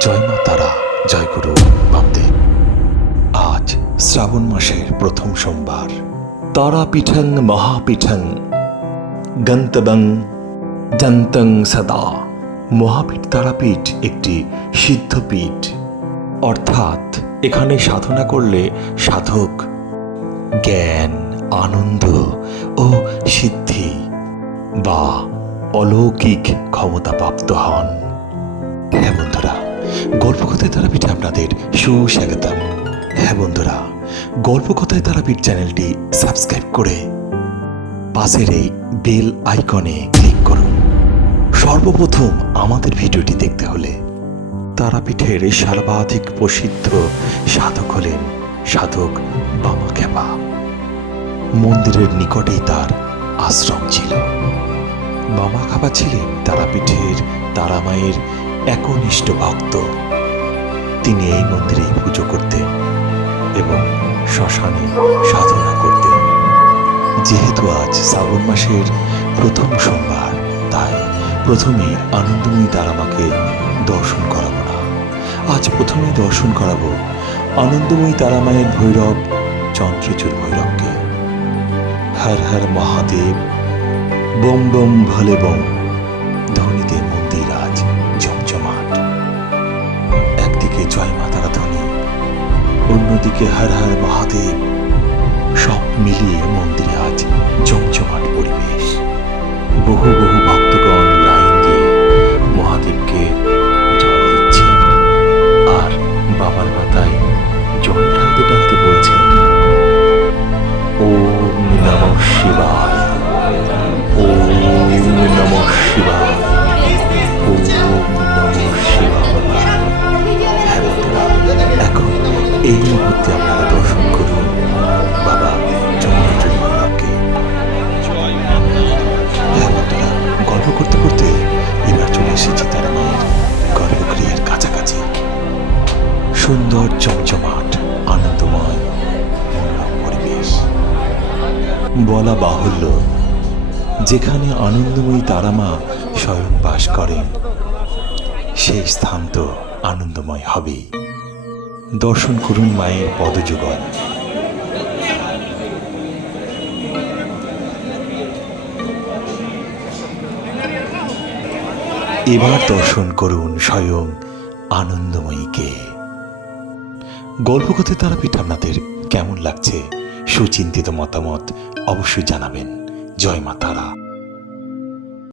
জয় মা তারা, জয় গুরু বামদেব। আজ শ্রাবণ মাসের প্রথম সোমবার। তারাপীঠং মহাপীঠং গন্তবং জন্তং সদা। মহাপীঠ তারাপীঠ একটি সিদ্ধপীঠ। অর্থাৎ এখানে সাধনা করলে সাধক জ্ঞান, আনন্দ ও সিদ্ধি বা অলৌকিক ক্ষমতা প্রাপ্ত হন। গল্পকথায় তারাপীঠে আপনাদের সুস্বাগতম। হ্যাঁ বন্ধুরা, গল্পকথায় তারাপীঠ চ্যানেলটি সাবস্ক্রাইব করে পাশের এই বেল আইকনে ক্লিক করুন। সর্বপ্রথম আমাদের ভিডিওটি দেখতে হলে তারাপীঠের সর্বাধিক প্রসিদ্ধ সাধক হলেন সাধক বামা খেপা মন্দিরের নিকটেই তার আশ্রম ছিল। বামা খাপা ছিলেন তারাপীঠের তারামায়ের একনিষ্ঠ ভক্ত। তিনি এই মন্দিরেই পুজো করতেন এবং শ্মশানে সাধনা করতেন। যেহেতু আজ শ্রাবণ মাসের প্রথম সোমবার, তাই প্রথমেই আনন্দময়ী তারামাকে দর্শন করাবো না। আজ প্রথমে দর্শন করাবো আনন্দময়ী তারামায়ের ভৈরব চন্দ্রচূড় ভৈরবকে। হর হর মহাদেব, বোম বোম ভলে বোম। অন্যদিকে হার হার মহাদেব সব মিলিয়ে মন্দিরে আজ জমজমাট পরিবেশ। বহু বহু এই মুহূর্তে আপনারা দর্শন করুন। বাবা চন্দ্রচূড় মহারাজকে হ্যাঁ গল্প করতে করতে এবার চলে এসেছি তারা মায়ের গর্ভগৃহের কাছাকাছি। সুন্দর চমচমাট আনন্দময় পরিবেশ। বলা বাহুল্য, যেখানে আনন্দময়ী তারামা স্বয়ং বাস করেন, সেই স্থান তো আনন্দময় হবেই। দর্শন করুন মায়ের পদযুগল। এবার দর্শন করুন স্বয়ং আনন্দময়ীকে। গল্পকথে তারাপীঠ আপনাদের কেমন লাগছে, সুচিন্তিত মতামত অবশ্যই জানাবেন। জয় মা তারা।